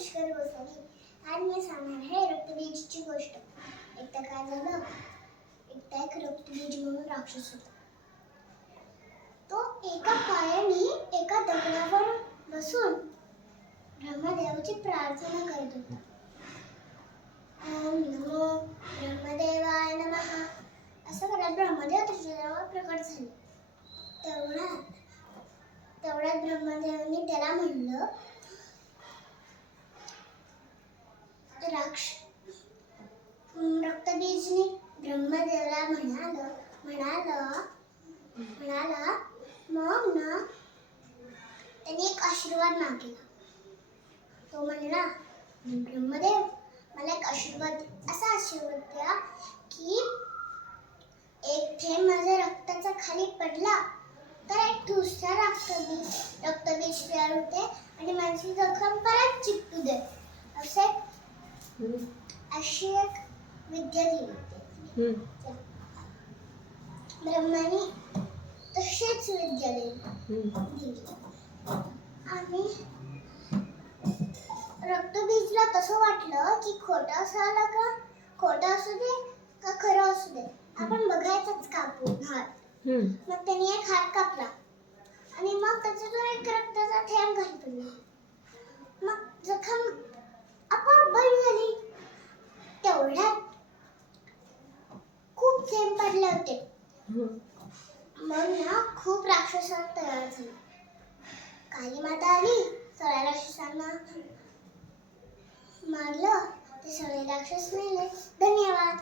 पुष्कर गोसावी. आज मी सांगणार आहे रक्तबीजची गोष्ट. एकदा काय झालं, एकदा एक रक्तबीज म्हणून राक्षस होता. तो एका पायाने एका दगडावर बसून ब्रह्मदेवाची प्रार्थना करत होता. ओम नमो ब्रह्मदेवाय नमः असं करत ब्रह्मदेव त्याच्याजवळ प्रकट झाले. तेवढ्यात ब्रह्मदेवाने त्याला म्हणलं, रक्तबीजने ब्रह्मदेवाला म्हणाला मग ना त्याने एक आशीर्वाद मागितला. तो म्हणला, ब्रह्मदेव मला एक आशीर्वाद असा आशीर्वाद द्या की एक थेंब माझ्या रक्ताचा खाली पडला तर एक दुसरा रक्तबीज तयार होते आणि माझी जखम परत चिकटू दे. अशी एक विद्या दिली होती. ब्रह्माने तशीच विद्या दिली आणि रक्तबीजला तसं वाटलं की खोटं असू दे का खरं असू दे, आपण बघायचंच कापून हात. मग त्याने एक हात कापला आणि मग त्याच्यातून एक रक्ताचा थेंब खाली पडला. मग जखम आपोआप बरी झाली. तेवढ्यात खूप थेंब पडले होते. मग ना खूप राक्षस तयार झाले. काली माता आली, सगळ्या राक्षसांना मारलं. ते सगळे राक्षस मेले. धन्यवाद.